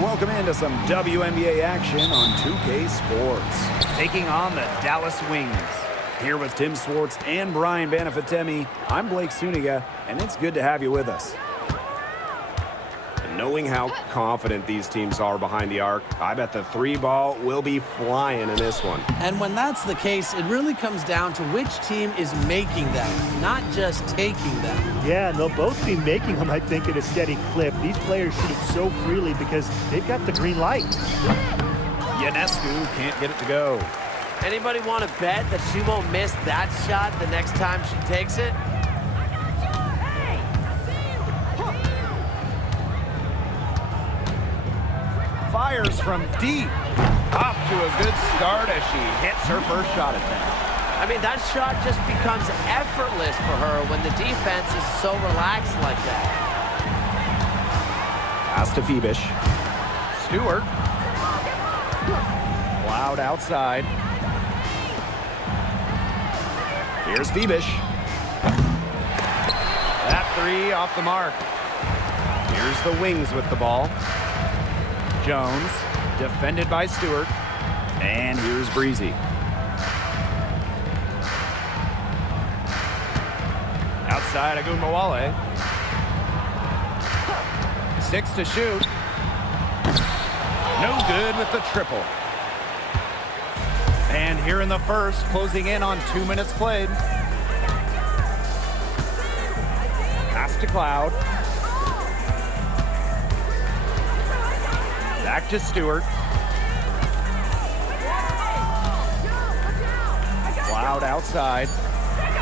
welcome into some WNBA action on 2K Sports. Taking on the Dallas Wings. Here with Tim Swartz and Brian Banafitemi, I'm Blake Suniga, and it's good to have you with us. And knowing how confident these teams are behind the arc, I bet the three ball will be flying in this one. And when that's the case, it really comes down to which team is making them, not just taking them. Yeah, and they'll both be making them, I think, at a steady clip. These players shoot it so freely because they've got the green light. Ionescu can't get it to go. Anybody want to bet that she won't miss that shot the next time she takes it? Fires from deep. Off to a good start as she hits her first shot attempt. I mean, that shot just becomes effortless for her when the defense is so relaxed like that. Pass to Phoebish. Stewart. Loud outside. Here's Phoebish. That three off the mark. Here's the Wings with the ball. Jones, defended by Stewart. And here's Breezy. Outside Agumbawale. 6 to shoot. No good with the triple. And here in the first, closing in on 2 minutes played. Pass to Cloud. Back to Stewart. Cloud outside.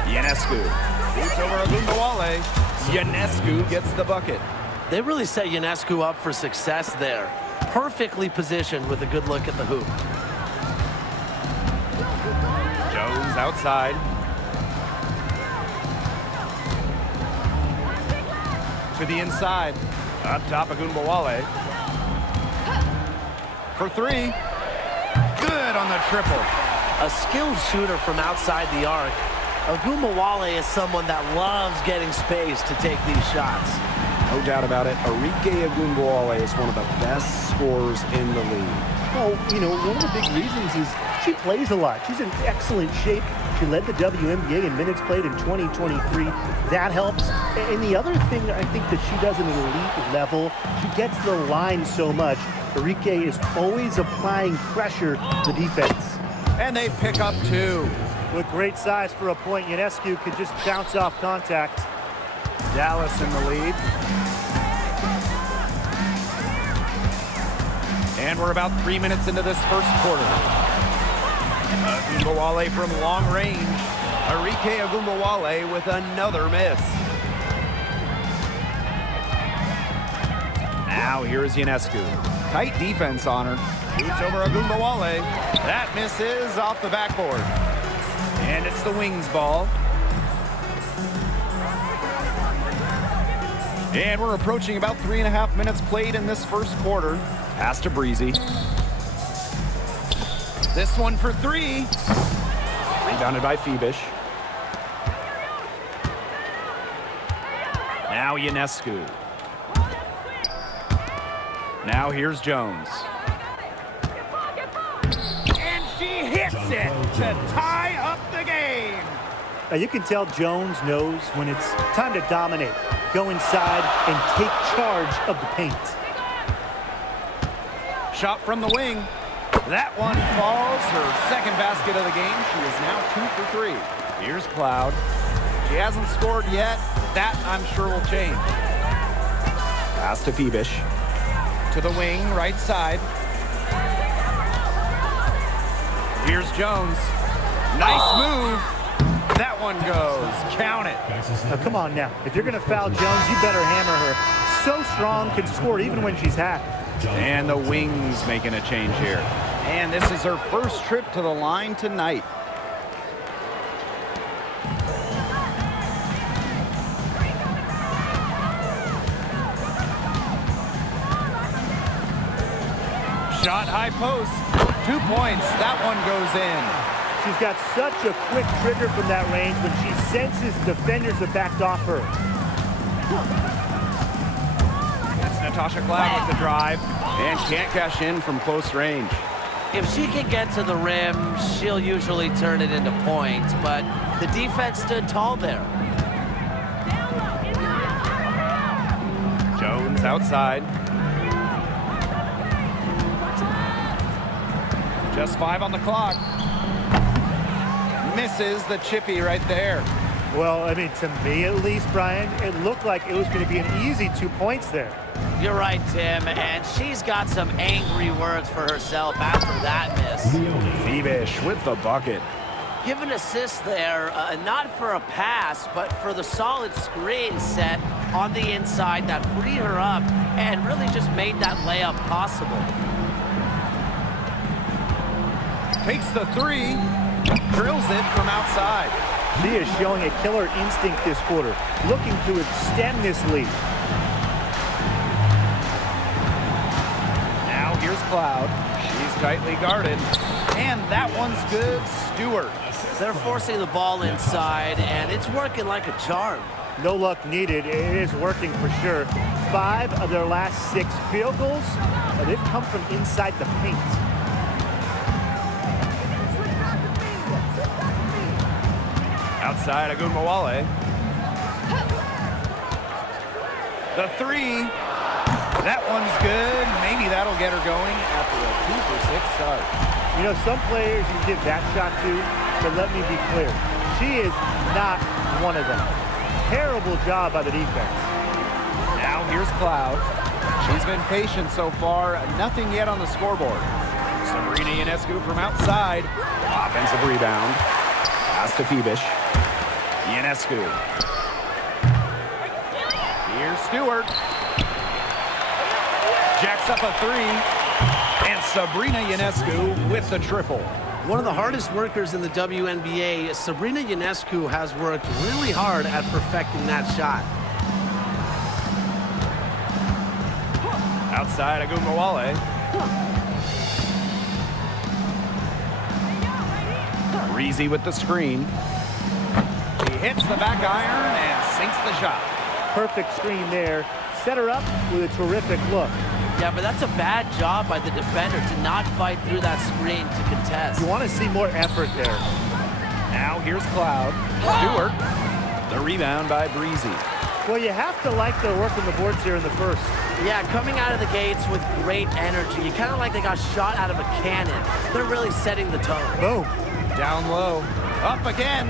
Ionescu. Shoots over Agumbawale. Ionescu gets the bucket. They really set Ionescu up for success there. Perfectly positioned with a good look at the hoop. Jones outside. To the inside. Up top Agumbawale. For three. Good on the triple. A skilled shooter from outside the arc. Agumbawale is someone that loves getting space to take these shots. No doubt about it. Arike Agumbawale is one of the best scorers in the league. Oh, you know, one of the big reasons is she plays a lot. She's in excellent shape. She led the WNBA in minutes played in 2023. That helps. And the other thing I think that she does at an elite level, she gets the line so much. Arike is always applying pressure to the defense. And they pick up two. With great size for a point, Ionescu could just bounce off contact. Dallas in the lead. And we're about 3 minutes into this first quarter. Agumbawale from long range. Arike Agumbawale with another miss. Now here's Ionescu. Tight defense on her. Shoots over Agumbawale. That misses off the backboard. And it's the Wings ball. And we're approaching about 3.5 minutes played in this first quarter. Pass to Breezy. This one for three. Rebounded by Phoebish. Now Ionescu. Now here's Jones. And she hits it to tie up the game. Now you can tell Jones knows when it's time to dominate. Go inside and take charge of the paint. Shot from the wing. That one falls. Her second basket of the game. She is now 2 for 3. Here's Cloud. She hasn't scored yet. That, I'm sure, will change. Pass to Phoebish. To the wing, right side. Here's Jones. Nice move. That one goes. Count it. Now, come on now. If you're going to foul Jones, you better hammer her. So strong, can score even when she's hacked. And the Wings making a change here. And this is her first trip to the line tonight. Shot high post. 2 points. That one goes in. She's got such a quick trigger from that range when she senses defenders have backed off her. Gets to Natasha Cloud with the drive and can't cash in from close range. If she can get to the rim, she'll usually turn it into points, but the defense stood tall there. Jones outside. Just 5 on the clock. Misses the chippy right there. Well, I mean, to me at least, Brian, it looked like it was going to be an easy 2 points there. You're right, Tim, and she's got some angry words for herself after that miss. Fibish with the bucket. Give an assist there, not for a pass, but for the solid screen set on the inside that freed her up and really just made that layup possible. Takes the 3, drills it from outside. She is showing a killer instinct this quarter, looking to extend this lead. Now here's Cloud. She's tightly guarded. And that one's good. Stewart. They're forcing the ball inside, and it's working like a charm. No luck needed. It is working for sure. 5 of their last 6 field goals, they've come from inside the paint. Outside Agunmawale. The 3. That one's good. Maybe that'll get her going after a 2-for-6 start. You know, some players you give that shot to, but let me be clear. She is not one of them. Terrible job by the defense. Now here's Cloud. She's been patient so far. Nothing yet on the scoreboard. Sabrina Ionescu from outside. Offensive rebound. Pass to Fibish. Ionescu. Here's Stewart. Jacks up a 3. And Sabrina Ionescu with the triple. One of the hardest workers in the WNBA, Sabrina Ionescu has worked really hard at perfecting that shot. Outside Agunmawale. Breezy with the screen. She hits the back iron and sinks the shot. Perfect screen there. Set her up with a terrific look. Yeah, but that's a bad job by the defender to not fight through that screen to contest. You want to see more effort there. Now here's Cloud. Stewart. The rebound by Breezy. Well, you have to like their work on the boards here in the first. Yeah, coming out of the gates with great energy. You kind of like they got shot out of a cannon. They're really setting the tone. Boom. Down low. Up again.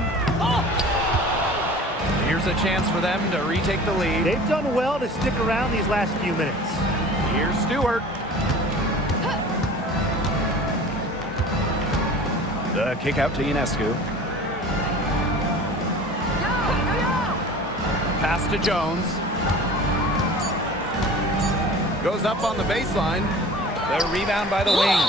Here's a chance for them to retake the lead. They've done well to stick around these last few minutes. Here's Stewart. The kick out to Ionescu. Pass to Jones. Goes up on the baseline. The rebound by the wing.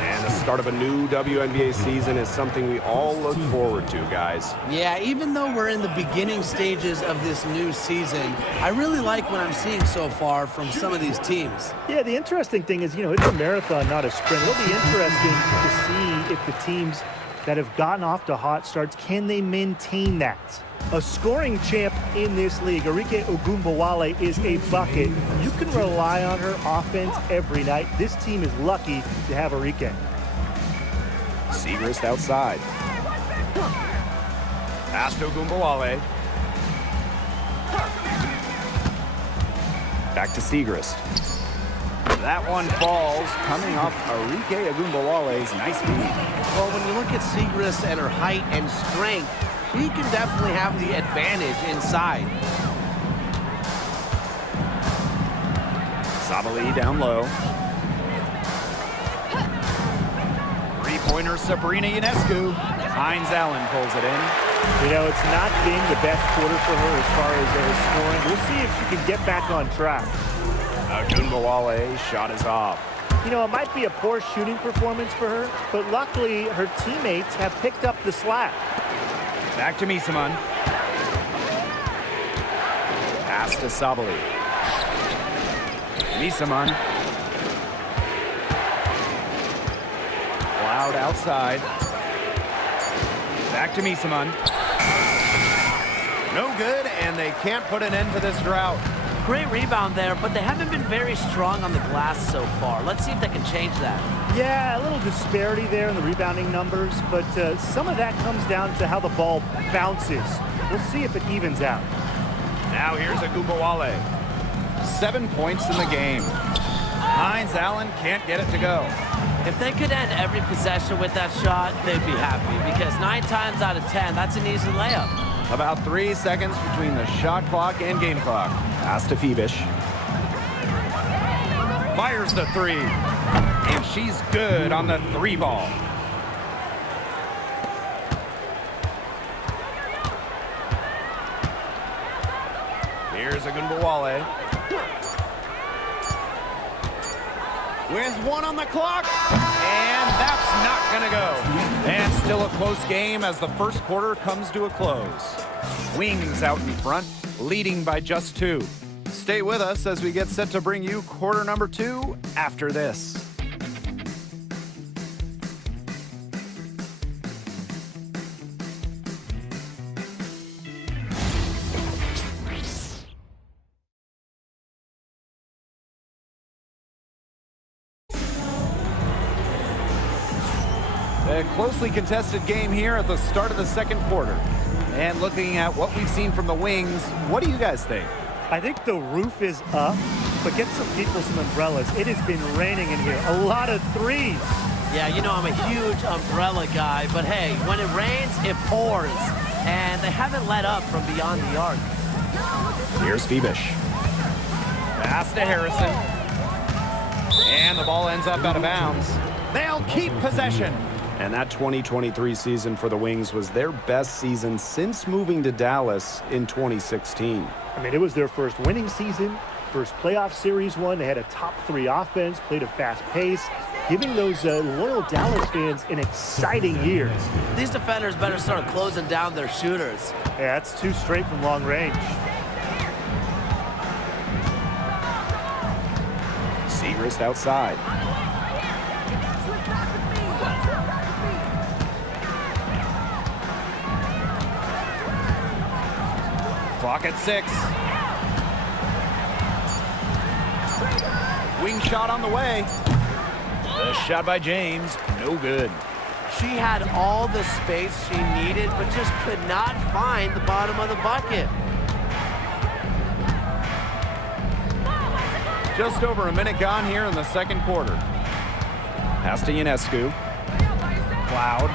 And the start of a new WNBA season is something we all look forward to, guys. Yeah, even though we're in the beginning stages of this new season, I really like what I'm seeing so far from some of these teams. Yeah, the interesting thing is, it's a marathon, not a sprint. It'll be interesting to see if the teams that have gotten off to hot starts, can they maintain that? A scoring champ in this league, Arike Ogunbowale, is a bucket. You can rely on her offense every night. This team is lucky to have Arike. Segrist outside. Pass to Ogunbowale. Back to Segrist. That one falls, coming off Arike Ogunbowale's nice feed. Well, when you look at Segrist and her height and strength, he can definitely have the advantage inside. Sabali down low. Three-pointer Sabrina Ionescu. Hines Allen pulls it in. It's not been the best quarter for her as far as scoring. We'll see if she can get back on track. Ogunbowale shot is off. It might be a poor shooting performance for her, but luckily her teammates have picked up the slack. Back to Misaman. Pass to Sabali. Misaman. Cloud outside. Back to Misaman. No good, and they can't put an end to this drought. Great rebound there, but they haven't been very strong on the glass so far. Let's see if they can change that. Yeah, a little disparity there in the rebounding numbers, but some of that comes down to how the ball bounces. We'll see if it evens out. Now here's Agumbawale. 7 points in the game. Hines Allen can't get it to go. If they could end every possession with that shot, they'd be happy, because 9 times out of 10, that's an easy layup. About 3 seconds between the shot clock and game clock. Pass to Phoebish. Fires the 3. And she's good on the 3 ball. Here's Agumbawale. With 1 on the clock. And that's not going to go. And still a close game as the first quarter comes to a close. Wings out in front, leading by just 2. Stay with us as we get set to bring you quarter number 2 after this. A closely contested game here at the start of the second quarter. And looking at what we've seen from the Wings, what do you guys think? I think the roof is up, but get some people some umbrellas. It has been raining in here. A lot of threes. Yeah, you know I'm a huge umbrella guy, but hey, when it rains, it pours. And they haven't let up from beyond the arc. Here's Phoebish. Pass to Harrison. And the ball ends up out of bounds. They'll keep possession. And that 2023 season for the Wings was their best season since moving to Dallas in 2016. I mean, it was their first winning season, first playoff series one. They had a top 3 offense, played a fast pace, giving those loyal Dallas fans an exciting year. These defenders better start closing down their shooters. Yeah, that's 2 straight from long range. Segrist outside. Clock at 6. Wing shot on the way. The shot by James, no good. She had all the space she needed, but just could not find the bottom of the bucket. Just over a minute gone here in the second quarter. Pass to Ionescu. Cloud.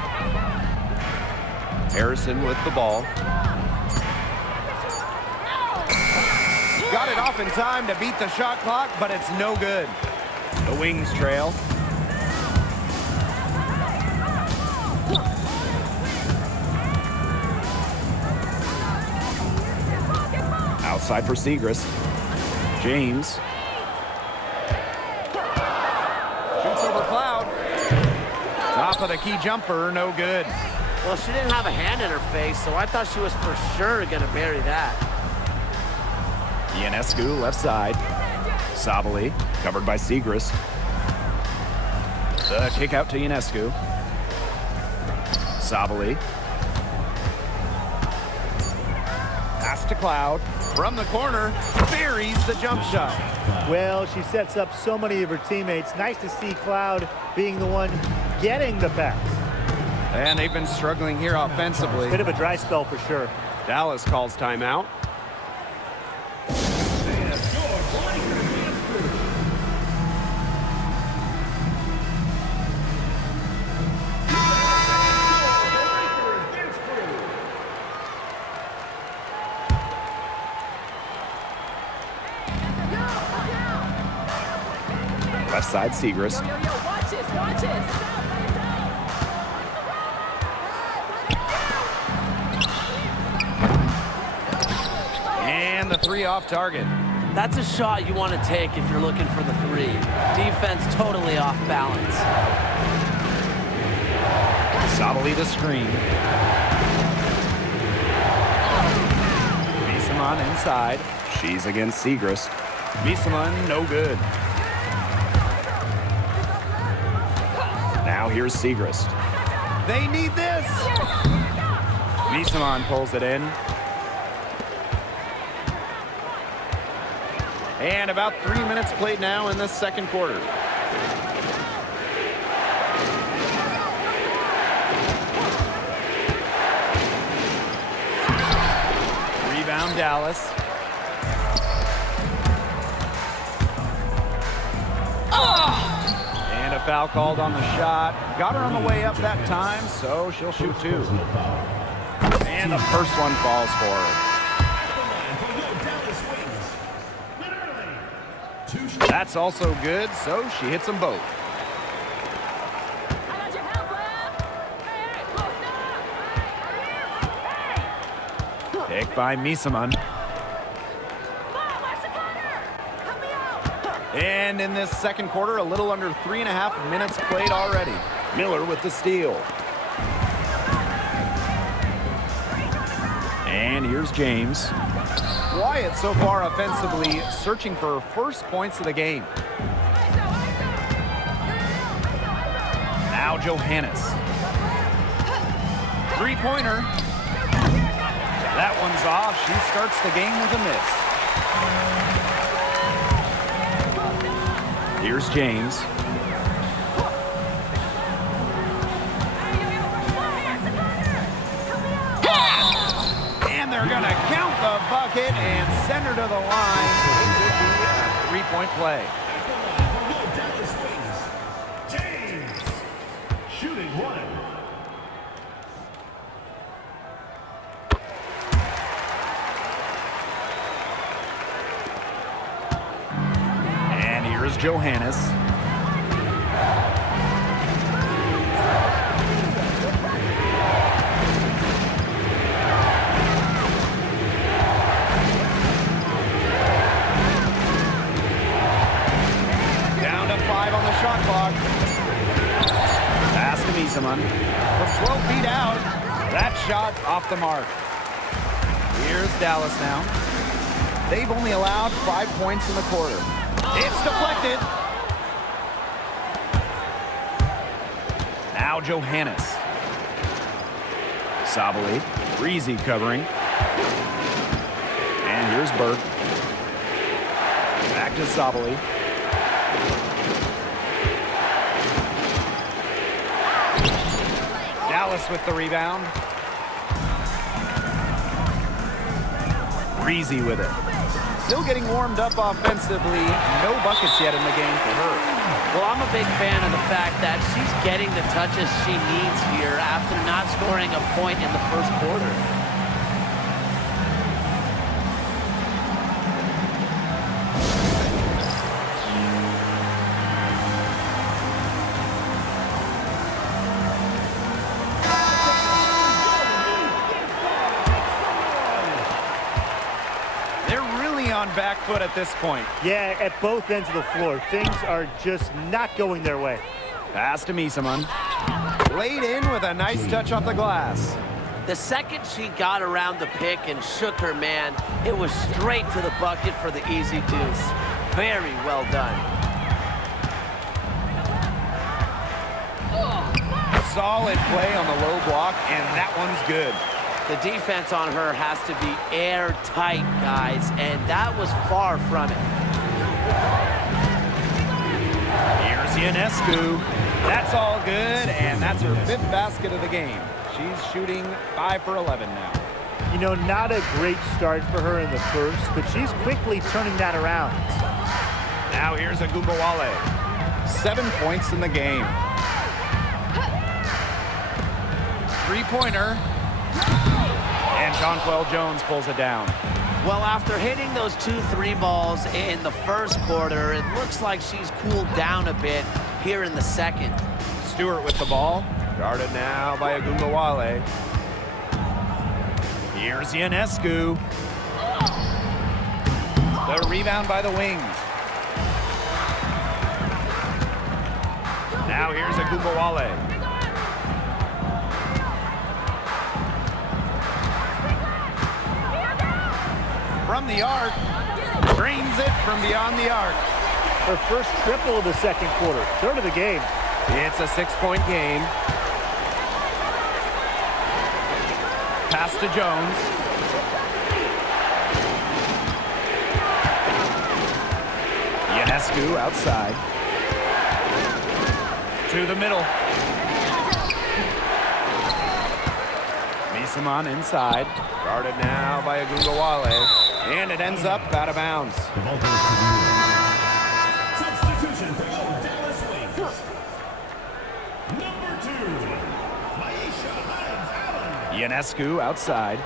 Harrison with the ball. Got it off in time to beat the shot clock, but it's no good. The Wings trail. Outside for Segrist. James. Shoots over Cloud. Top of the key jumper, no good. Well, she didn't have a hand in her face, so I thought she was for sure going to bury that. Ionescu left side. Sabali covered by Segrist. The kick out to Ionescu. Sabali. Pass to Cloud. From the corner, buries the jump shot. Well, she sets up so many of her teammates. Nice to see Cloud being the one getting the pass. And they've been struggling here offensively. Bit of a dry spell for sure. Dallas calls timeout. Left side, Segrist. Watch this, watch this. And the 3 off target. That's a shot you want to take if you're looking for the 3. Defense totally off balance. Sabali the screen. Misaman inside. She's against Segrist. Misaman, no good. Now here's Segrist. They need this. Misaman pulls it in. And about 3 minutes played now in this second quarter. Rebound Dallas. And a foul called on the shot. Got her on the way up that time, so she'll shoot 2. And the first one falls for her. That's also good, so she hits them both. I got your help, left. Hey, close now. Hey. Pick by Misaman. Mom, watch the corner. Help me out. And in this second quarter, a little under 3.5 minutes played already. Miller with the steal. And here's James. Wyatt so far offensively searching for first points of the game. Now Johannes. Three-pointer. That one's off. She starts the game with a miss. Here's James. And they're going to count the bucket and send her to the line. It could be a three-point play. James shooting 1. And here's Johannes. Down to 5 on the shot clock. Pass to Misaman. From 12 feet out, that shot off the mark. Here's Dallas now. They've only allowed 5 points in the quarter. It's deflected. Now Johannes. Sabali, breezy covering. And here's Burke. Back to Sabali. Dallas with the rebound. Breezy with it. Still getting warmed up offensively. No buckets yet in the game for her. Well, I'm a big fan of the fact that she's getting the touches she needs here after not scoring a point in the first quarter. On back foot at this point. Yeah, at both ends of the floor. Things are just not going their way. Pass to Misaman. Laid in with a nice touch off the glass. The second she got around the pick and shook her man, it was straight to the bucket for the easy deuce. Very well done. Solid play on the low block, and that one's good. The defense on her has to be airtight, guys, and that was far from it. Here's Ionescu. That's all good, and that's her 5th basket of the game. She's shooting 5 for 11 now. You know, not a great start for her in the first, but she's quickly turning that around. Now here's Agumbawale. 7 points in the game. Three-pointer. And Jonquel Jones pulls it down. Well, after hitting those 2 3 balls in the first quarter, it looks like she's cooled down a bit here in the second. Stewart with the ball. Guarded now by Agumbawale. Here's Ionescu. The rebound by the wings. Now here's Agumbawale. From the arc, drains it from beyond the arc. Her first triple of the second quarter, 3rd of the game. It's a 6-point game. Pass to Jones. Ionescu outside. To the middle. Misaman inside. Guarded now by Agungawale. And it ends up out of bounds. The ball goes to the substitution for your Dallas Wings. Number 2, Maisha Hines-Allen. Ionescu outside.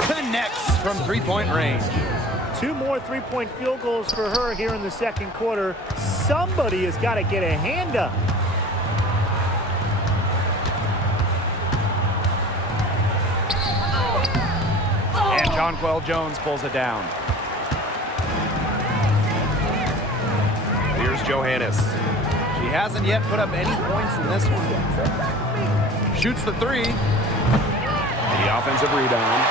Connects from three-point range. 2 more three-point field goals for her here in the second quarter. Somebody has got to get a hand up. And Jonquel Jones pulls it down. Here's Johannes. She hasn't yet put up any points in this one. Shoots the three. The offensive rebound.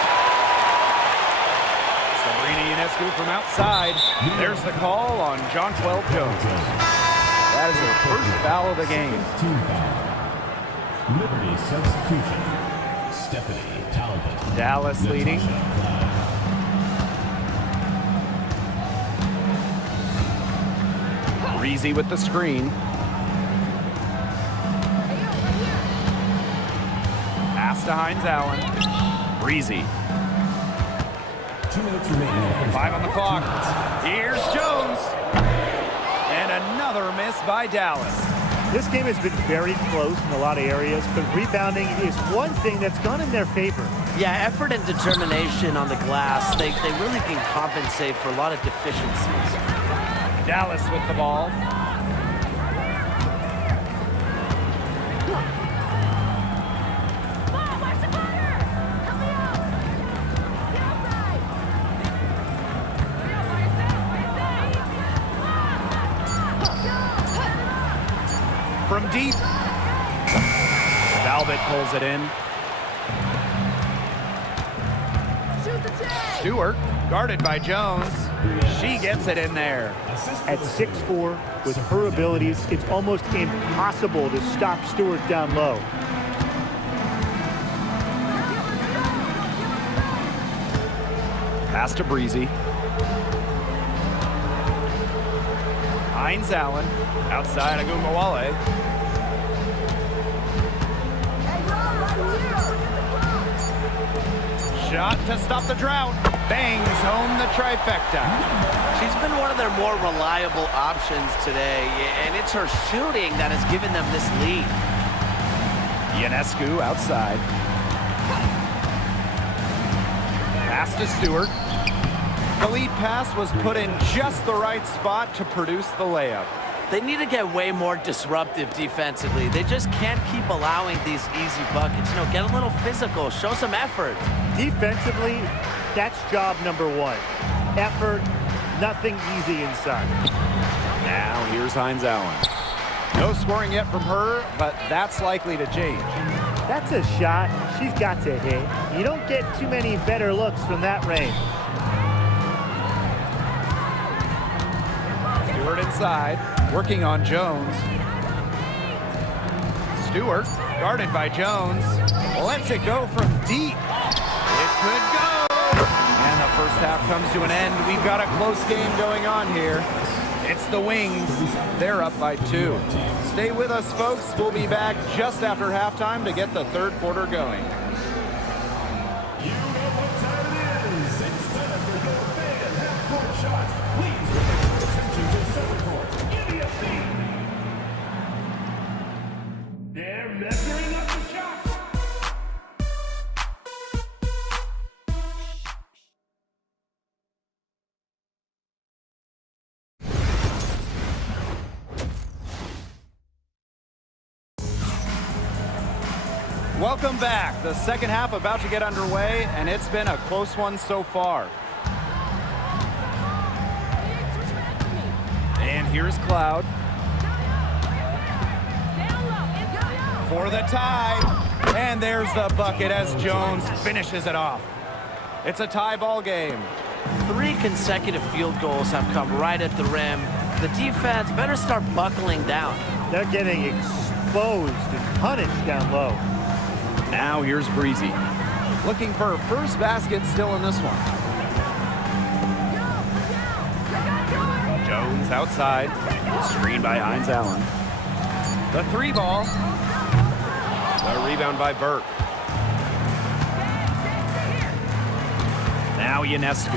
Sabrina Ionescu from outside. There's the call on Jonquel Jones. That is her first foul of the game. Team foul. Liberty substitution. Stephanie Talbot. Dallas leading. Breezy with the screen. Pass to Hines-Allen. Breezy. 2 minutes remaining. 5 on the clock. Here's Jones. And another miss by Dallas. This game has been very close in a lot of areas, but rebounding is one thing that's gone in their favor. Yeah, effort and determination on the glass. They really can compensate for a lot of deficiencies. Dallas with the ball. Mom, watch the corner! Help me out! Get outside! From deep. Talbot pulls it in. Shoot the J! Stewart, guarded by Jones. She gets it in there. At 6'4", with her abilities, it's almost impossible to stop Stewart down low. Pass to Breezy. Hines-Allen, outside Agumawale. Shot to stop the drought. Bangs home the trifecta. She's been one of their more reliable options today, and it's her shooting that has given them this lead. Ionescu outside. Pass to Stewart. The lead pass was put in just the right spot to produce the layup. They need to get way more disruptive defensively. They just can't keep allowing these easy buckets. You know, get a little physical, show some effort. Defensively, that's job number 1. Effort, nothing easy inside. Now here's Hines-Allen. No scoring yet from her, but that's likely to change. That's a shot she's got to hit. You don't get too many better looks from that range. Stewart inside, working on Jones. Stewart, guarded by Jones, lets it go from deep. It could go. And the first half comes to an end. We've got a close game going on here. It's the Wings. They're up by 2. Stay with us, folks. We'll be back just after halftime to get the third quarter going. You know what time it is. It's time for your fan half-court shots. Please direct your attention to center court. Give me a seat. They're measuring up the shots. Welcome back. The second half about to get underway, and it's been a close one so far. And here's Cloud for the tie. And there's the bucket as Jones finishes it off. It's a tie ball game. 3 consecutive field goals have come right at the rim. The defense better start buckling down. They're getting exposed and punished down low. Now here's Breezy, looking for her first basket still in this one. Jones outside. Screen by Hines Allen. The 3 ball. The rebound by Burke. Now Ionescu.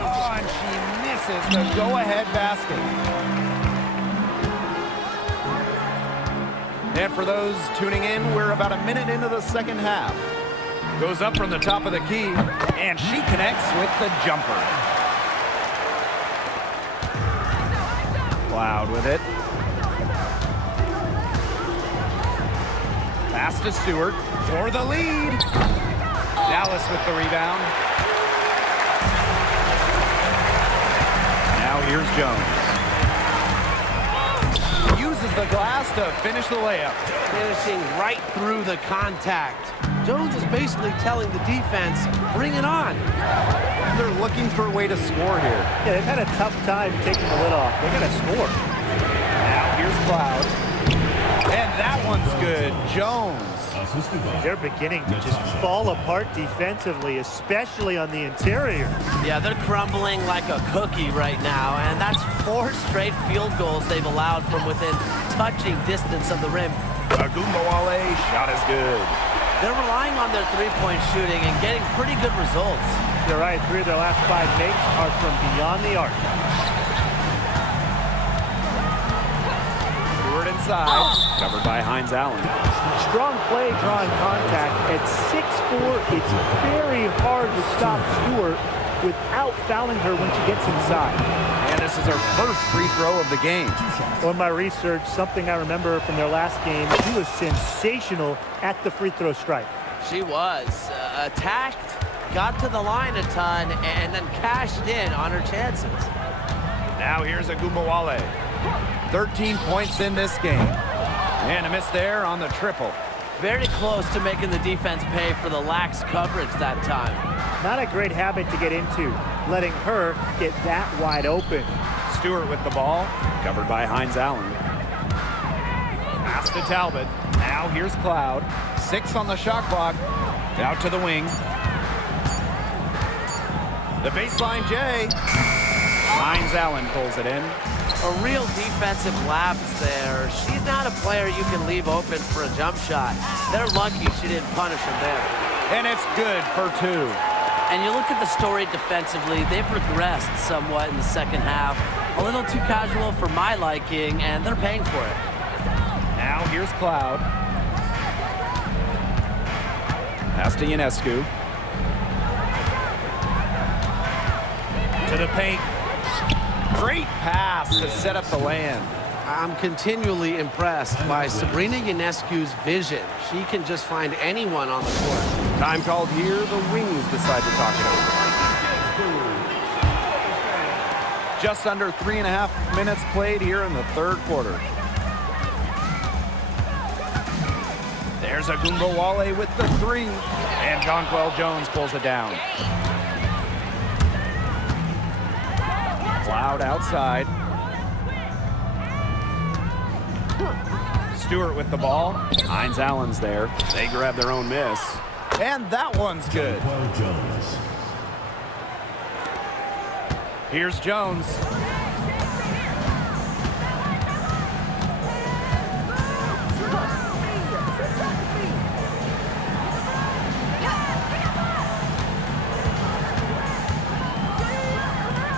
Oh, and she misses the go-ahead basket. And for those tuning in, we're about a minute into the second half. Goes up from the top of the key, and she connects with the jumper. Cloud with it. Pass to Stewart for the lead. Dallas with the rebound. Now here's Jones. Uses the glass to finish the layup. Finishing right through the contact. Jones is basically telling the defense, bring it on. They're looking for a way to score here. Yeah, they've had a tough time taking the lid off. They got to score. Now here's Cloud. And that one's good. Jones. They're beginning to just fall apart defensively, especially on the interior. Yeah, they're crumbling like a cookie right now, and that's 4 straight field goals they've allowed from within touching distance of the rim. Agumbawale, shot is good. They're relying on their three-point shooting and getting pretty good results. You're right, 3 of their last 5 makes are from beyond the arc. Stewart inside. Covered by Hines Allen. Strong play drawing contact. At 6'4", it's very hard to stop Stewart without fouling her when she gets inside. And this is her first free throw of the game. Well, in my research, something I remember from their last game, she was sensational at the free throw stripe. She was attacked, got to the line a ton, and then cashed in on her chances. Now here's Agumbawale. 13 points in this game. And a miss there on the triple. Very close to making the defense pay for the lax coverage that time. Not a great habit to get into, letting her get that wide open. Stewart with the ball. Covered by Hines Allen. Pass to Talbot. Now here's Cloud. 6 on the shot clock. Out to the wing. The baseline J. Hines Allen pulls it in. A real defensive lapse there. She's not a player you can leave open for a jump shot. They're lucky she didn't punish him there. And it's good for 2. And you look at the story defensively, they've regressed somewhat in the second half. A little too casual for my liking, and they're paying for it. Now here's Cloud. Pass to Ionescu. To the paint. Great pass to set up the land. I'm continually impressed by Sabrina Ionescu's vision. She can just find anyone on the court. Time called here. The Wings decide to talk it over. Just under 3.5 minutes played here in the third quarter. There's Agumbawale with the 3. And Jonquel Jones pulls it down. Cloud outside. Stewart with the ball. Hines Allen's there. They grab their own miss. And that one's good. Jones. Here's Jones.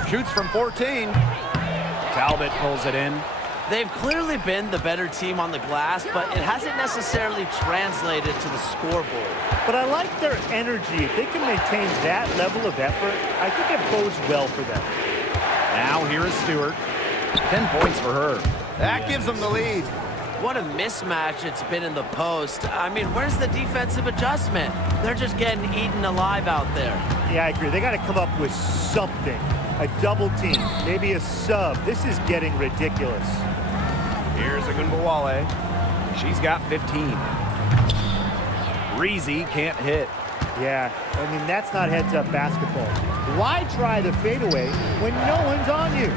Shoots from 14. Talbot pulls it in. They've clearly been the better team on the glass, but it hasn't necessarily translated to the scoreboard. But I like their energy. If they can maintain that level of effort, I think it bodes well for them. Now here is Stewart. 10 points for her. That gives them the lead. What a mismatch it's been in the post. I mean, where's the defensive adjustment? They're just getting eaten alive out there. Yeah, I agree. They got to come up with something. A double team, maybe a sub. This is getting ridiculous. Here's Agumbawale. She's got 15. Reezy can't hit. Yeah, I mean, that's not heads-up basketball. Why try the fadeaway when no one's on you?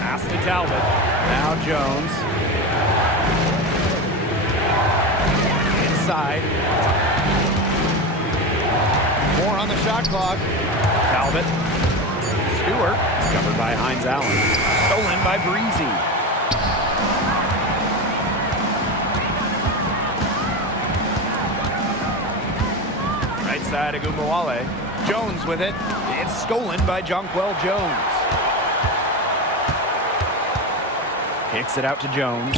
Pass to Talbot. Now Jones. Inside. shot clock. Talbot. Stewart. Covered by Hines Allen. Stolen by Breezy. Right side of Gumawale. Jones with it. It's stolen by Jonquel Jones. Kicks it out to Jones.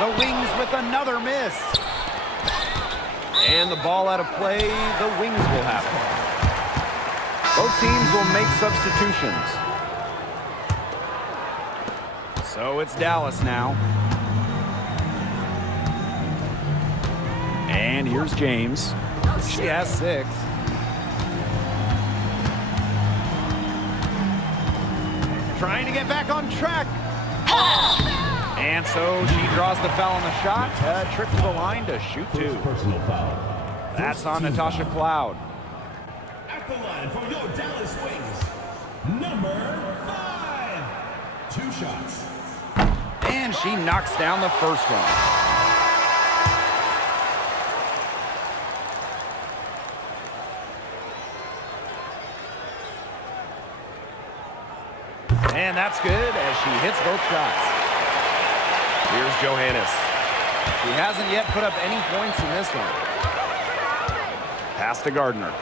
The Wings with another miss. And the ball out of play. The Wings will have it. Both teams will make substitutions. So it's Dallas now. And here's James. She has 6. Trying to get back on track. And so she draws the foul on the shot. Trip to the line to shoot 2. Personal foul. That's on Natasha Cloud. At the line for your Dallas Wings, number 5. 2 shots. And she knocks down the first one. And that's good as she hits both shots. Here's Johannes. She hasn't yet put up any points in this one. Pass to Gardner.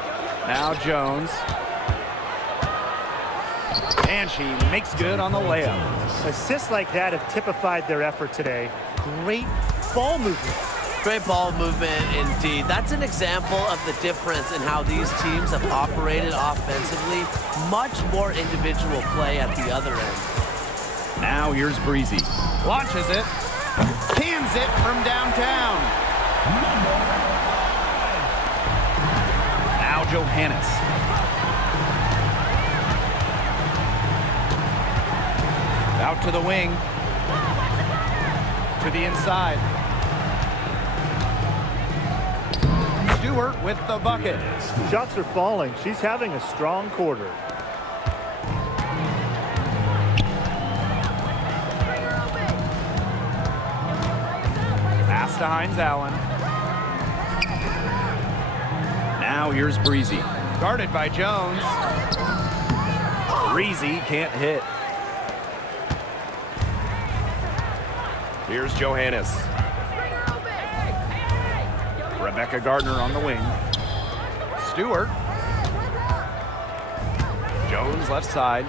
Now Jones. And she makes good on the layup. Assists like that have typified their effort today. Great ball movement. Great ball movement indeed. That's an example of the difference in how these teams have operated offensively. Much more individual play at the other end. Now here's Breezy. Launches it. Cans it from downtown. Now Johannes. Out to the wing. To the inside. Stewart with the bucket. Shots are falling. She's having a strong quarter. Pass to Hines Allen. Now here's Breezy. Guarded by Jones. Breezy can't hit. Here's Johannes. Rebecca Gardner on the wing. Stewart. Jones left side.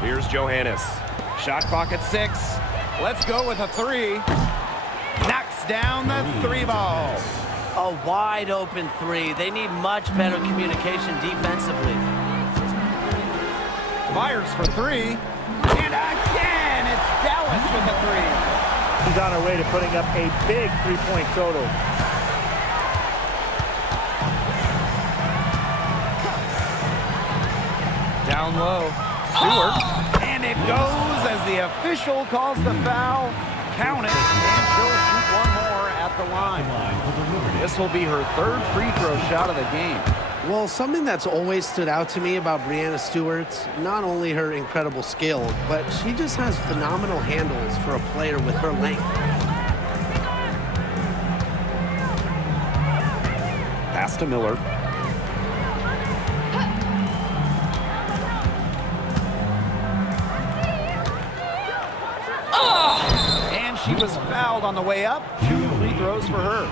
Here's Johannes. Shot clock at 6. Let's go with a 3. Knocks down the 3 ball. A wide open 3. They need much better communication defensively. Fires for 3. And again, it's Dallas with a 3. She's on her way to putting up a big 3-point total. Down low. Stewart. And it goes as the official calls the foul. Count it. And she'll shoot one more at the line. This will be her 3rd free throw shot of the game. Well, something that's always stood out to me about Breanna Stewart, not only her incredible skill, but she just has phenomenal handles for a player with her length. Pass to Miller. And she was fouled on the way up. 2 free throws for her.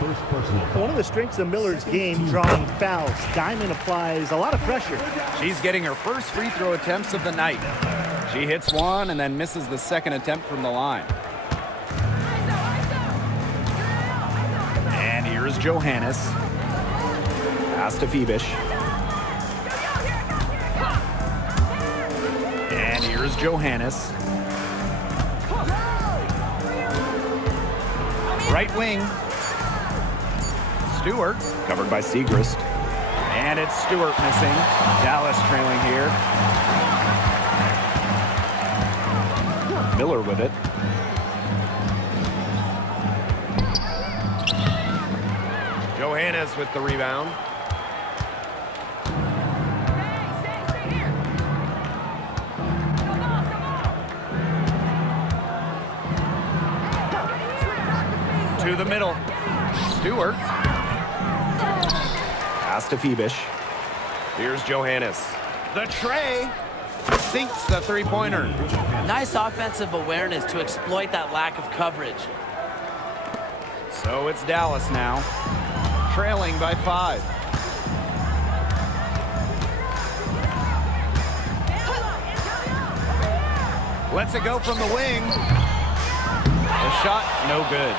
First personal foul. One of the strengths of Miller's game, drawing fouls. Diamond applies a lot of pressure. She's getting her first free throw attempts of the night. She hits one and then misses the second attempt from the line. And here's Johannes. Pass to Phoebish. And here's Johannes. Right wing. Stewart. Covered by Segrist. And it's Stewart missing. Dallas trailing here. Miller with it. Johannes with the rebound. To the middle. Stewart. Pass to Phoebish. Here's Johannes. The tray sinks the three-pointer. Nice offensive awareness to exploit that lack of coverage. So it's Dallas now, trailing by 5. Lets it go from the wing. The shot, no good.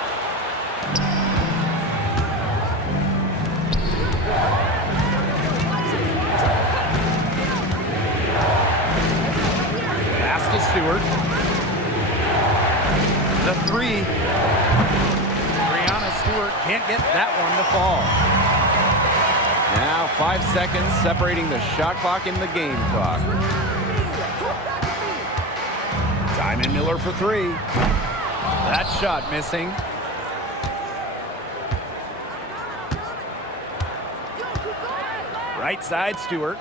Pass to Stewart. The three. Brianna Stewart can't get that one to fall. Now 5 seconds separating the shot clock and the game clock. Diamond Miller for 3. That shot missing. Right side, Stewart.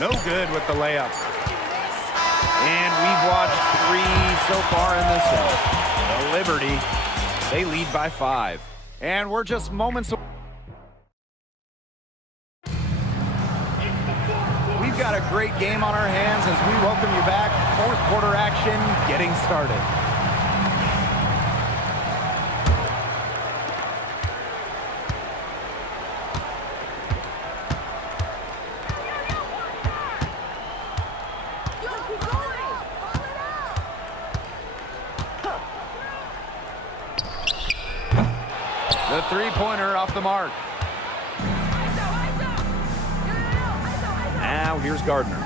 No good with the layup. And we've watched 3 so far in this one. The Liberty, they lead by 5. And we're just moments away. We've got a great game on our hands as we welcome you back. Fourth quarter action getting started. The three-pointer off the mark. Now here's Gardner.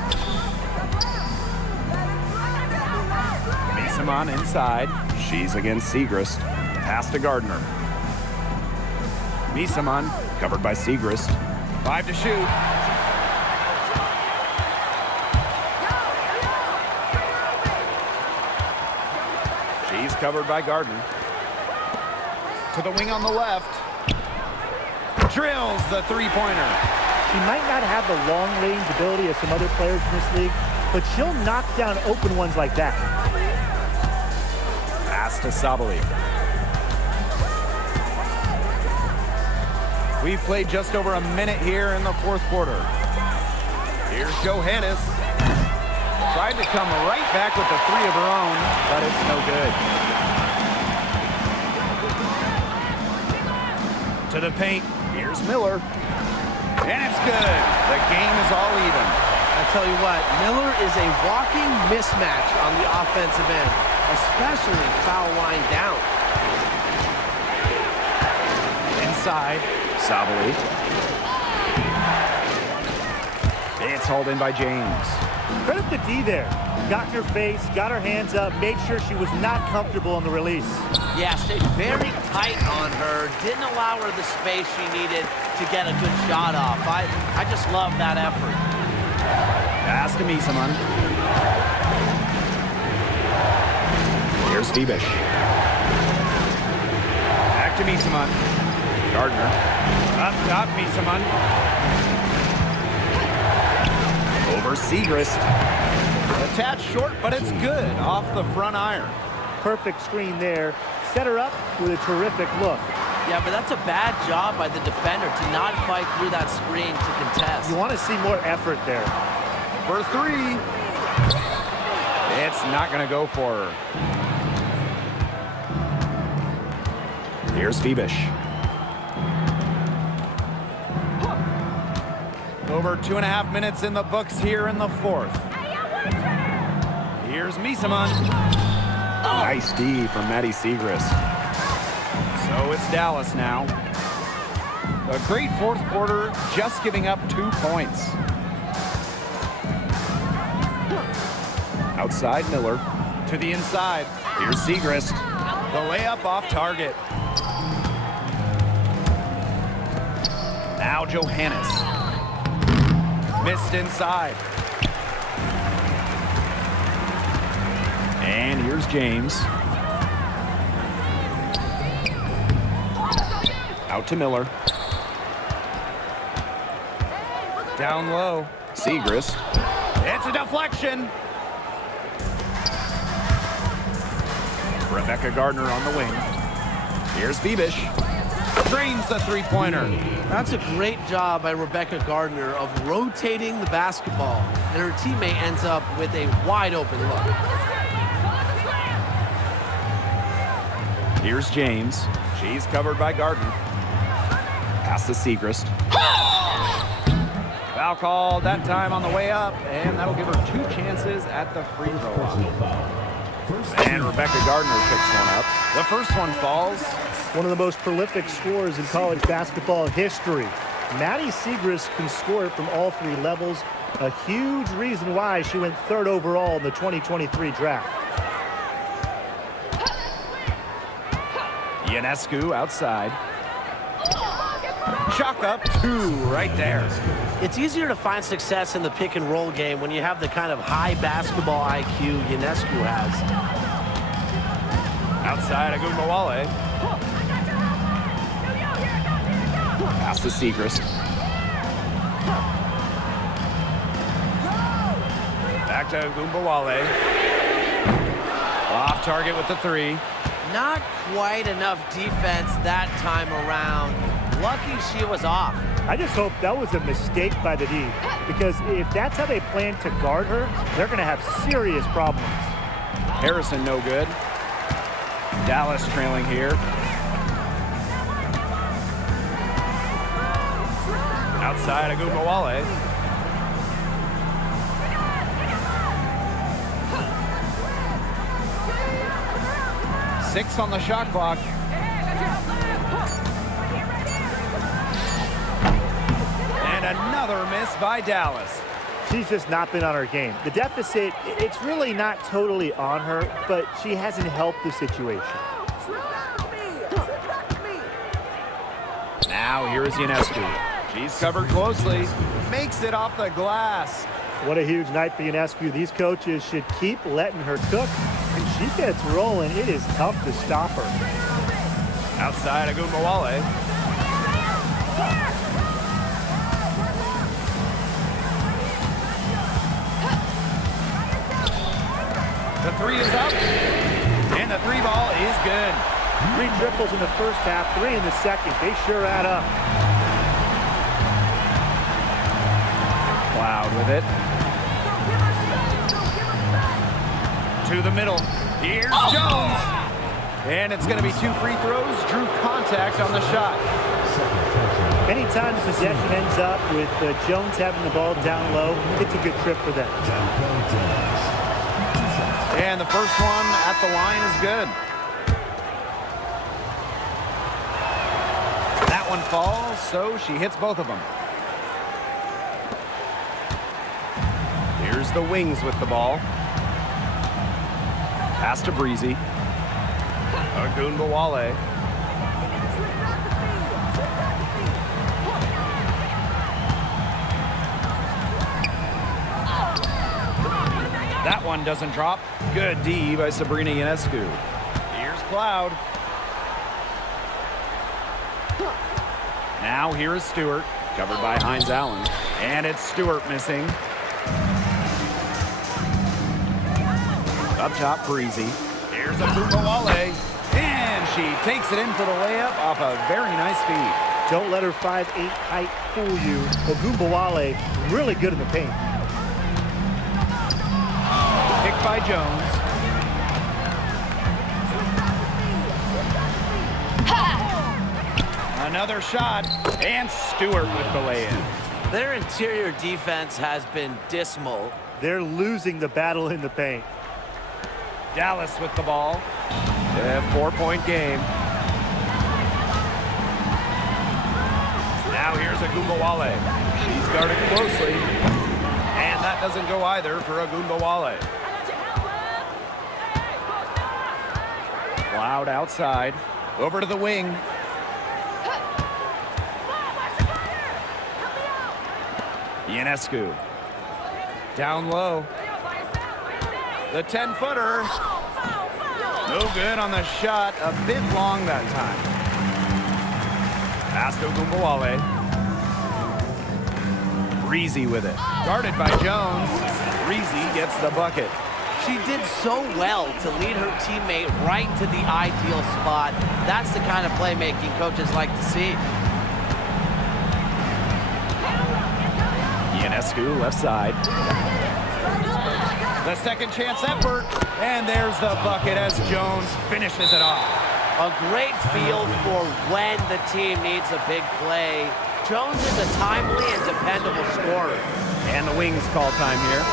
Misamon inside. She's against Segrist. Pass to Gardner. Misamon Covered by Segrist. 5 to shoot. She's covered by Gardner. To the wing on the left. Drills the three-pointer. She might not have the long-range ability of some other players in this league, but she'll knock down open ones like that. Pass to Sabali. We've played just over a minute here in the fourth quarter. Here's Johannes. Tried to come right back with the 3 of her own, but it's no good. To the paint. Here's Miller. And it's good. The game is all even. I tell you what, Miller is a walking mismatch on the offensive end, especially foul line down. Inside. Sabali. It's hauled in by James. Credit the D there. Got in her face, got her hands up, made sure she was not comfortable on the release. Yeah, stayed very tight on her, didn't allow her the space she needed to get a good shot off. I just love that effort. Pass to Misamon. Here's Phoebish. Back to Misamon. Gardner. Up top, Misamon. Over Segrist. A tad short, but it's good off the front iron. Perfect screen there. Set her up with a terrific look. Yeah, but that's a bad job by the defender to not fight through that screen to contest. You want to see more effort there. For 3. It's not going to go for her. Here's Phoebish. Over 2.5 minutes in the books here in the fourth. Here's Misamon. Nice D from Maddie Segrist. So it's Dallas now. A great fourth quarter, just giving up 2 points. Outside Miller. To the inside. Here's Segrist. The layup off target. Now Johannes. Missed inside. And here's James. Out to Miller. Down low. Segrist. It's a deflection. Rebecca Gardner on the wing. Here's Bebish. Drains the three-pointer. That's a great job by Rebecca Gardner of rotating the basketball, and her teammate ends up with a wide-open look. Here's James. She's covered by Gardner. Pass to Segrist. Foul called that time on the way up, and that'll give her 2 chances at the free throw line. And Rebecca Gardner picks one up. The first one falls. One of the most prolific scorers in college basketball history. Maddie Segrist can score from all 3 levels. A huge reason why she went 3rd overall in the 2023 draft. Ionescu outside. Chalk up 2 right there. It's easier to find success in the pick-and-roll game when you have the kind of high basketball IQ Ionescu has. Outside Agunbowale. Pass to Segrist. Back to Agunbowale. Off target with the 3. Not quite enough defense that time around. Lucky she was off. I just hope that was a mistake by the D, because if that's how they plan to guard her, they're going to have serious problems. Harrison no good. Dallas trailing here. Outside Agunbowale. Six on the shot clock. And another miss by Dallas. She's just not been on her game. The deficit, it's really not totally on her, but she hasn't helped the situation. Now here is Ionescu. She's covered closely. Makes it off the glass. What a huge night for Ionescu. These coaches should keep letting her cook. When she gets rolling, it is tough to stop her. Outside Agunbowale. The 3 is up, and the 3 ball is good. 3 triples in the first half, 3 in the second. They sure add up. Cloud with it. To the middle. Here's Jones. And it's going to be 2 free throws. Drew contact on the shot. Anytime the possession ends up with Jones having the ball down low, it's a good trip for them. And the first one at the line is good. That one falls, so she hits both of them. Here's the wings with the ball. Pass to Breezy. Agunbowale. That one doesn't drop. Good D by Sabrina Ionescu. Here's Cloud. Now here is Stewart, covered by Hines Allen. And it's Stewart missing. Up top, Breezy. Here's Agunbowale. And she takes it in for the layup off a very nice feed. Don't let her 5'8" height fool you. Agunbowale, really good in the paint. Picked by Jones. Another shot, and Stewart with the lay-in. Their interior defense has been dismal. They're losing the battle in the paint. Dallas with the ball. A 4-point game. Now here's Agunbowale. She's guarded closely. And that doesn't go either for Agunbowale. Cloud outside. Over to the wing. Ionescu. Down low. The 10-footer. No good on the shot. A bit long that time. Pass to Agunbowale. Breezy with it. Guarded by Jones. Breezy gets the bucket. She did so well to lead her teammate right to the ideal spot. That's the kind of playmaking coaches like to see. Ionescu, left side. The second chance effort, and there's the bucket as Jones finishes it off. A great feel for when the team needs a big play. Jones is a timely and dependable scorer. And the Wings call time here.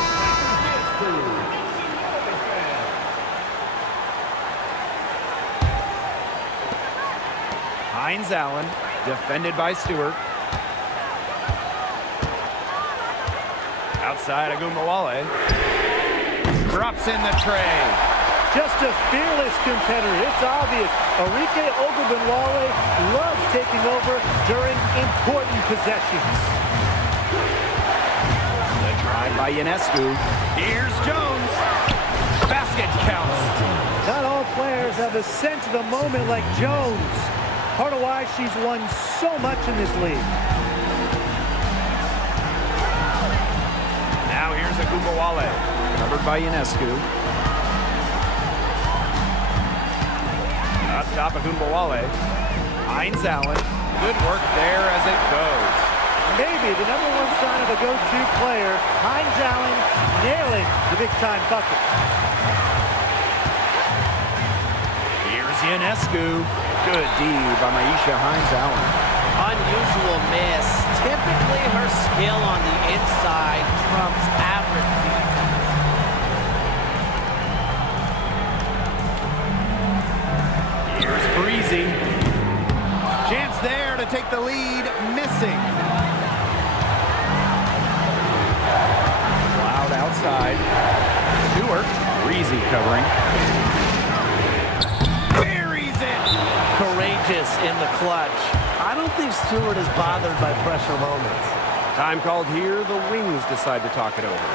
Hines Allen, defended by Stewart. Outside, Agumbawale. Drops in the tray. Just a fearless competitor. It's obvious. Arike Ogunbowale loves taking over during important possessions. The drive by Ionescu. Here's Jones. Basket counts. Not all players have a sense of the moment like Jones. Part of why she's won so much in this league. Now here's Agumbawale. Covered by Ionescu. Up top, Agumbawale. Hines Allen. Good work there as it goes. Maybe the #1 sign of a go-to player, Hines Allen nailing the big-time bucket. Here's Ionescu. Good D by Maisha Hines Allen. Unusual miss. Typically her skill on the inside trumps average defense. Here's Breezy. Chance there to take the lead. Missing. Cloud outside. Stewart. Breezy covering. Buries it. Courageous in the clutch. I don't think Stewart is bothered by pressure moments. Time called here. The Wings decide to talk it over.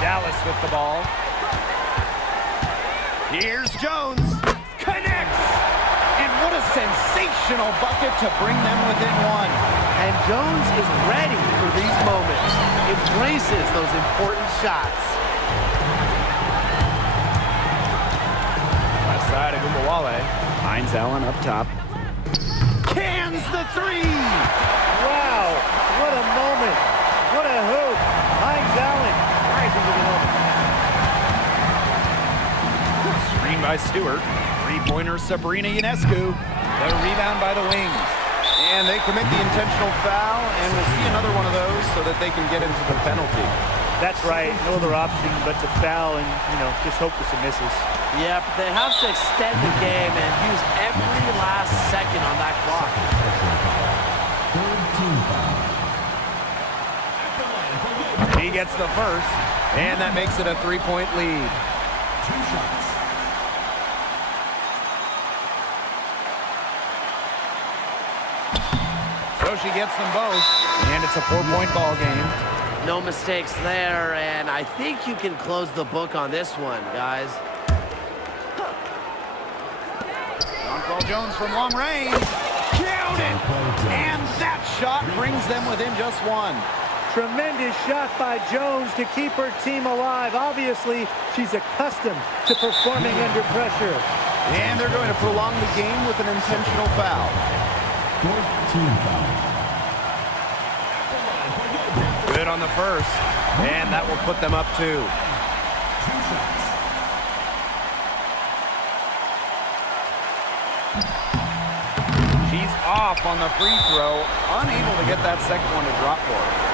Dallas with the ball. Here's Jones. Connects. And what a sensational bucket to bring them within one. And Jones is ready for these moments. Embraces those important shots. Left side, Agumbawale. Hines Allen up top. Cans the three. Wow, what a moment. What a hoop. Hines Allen rising to the moment. Screen by Stewart. Three-pointer Sabrina Ionescu. The rebound by the Wings. And they commit the intentional foul, and we'll see another one of those so that they can get into the penalty. That's right. No other option but to foul and, just hope for some misses. Yep, they have to extend the game and use every last second on that clock. He gets the first, and that makes it a three-point lead. 2 shots. So she gets them both, and it's a 4-point ball game. No mistakes there, and I think you can close the book on this one, guys. Donquel Jones from long range. Count it! And that shot brings them within just one. Tremendous shot by Jones to keep her team alive. Obviously, she's accustomed to performing under pressure. And they're going to prolong the game with an intentional foul. 14 foul. Good on the first, and that will put them up 2. 2 shots. She's off on the free throw, unable to get that second one to drop for her.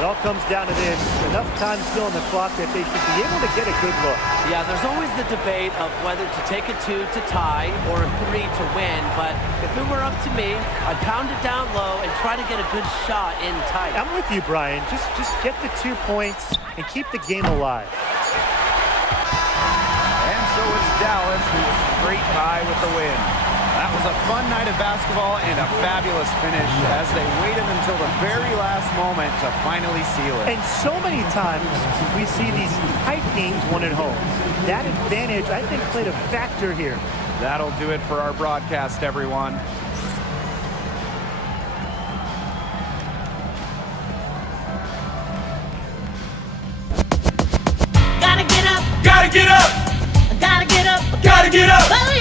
It all comes down to this. Enough time still on the clock that they should be able to get a good look. Yeah, there's always the debate of whether to take a 2 to tie or a 3 to win, but if it were up to me, I'd pound it down low and try to get a good shot in tight. I'm with you, Brian. Just get the 2 points and keep the game alive. And so it's Dallas who's straight by with the win. That That was a fun night of basketball and a fabulous finish as they waited until the very last moment to finally seal it. And so many times we see these tight games won at home. That advantage, I think, played a factor here. That'll do it for our broadcast, everyone. Gotta get up, Gotta get up! gotta get up, Gotta get up! oh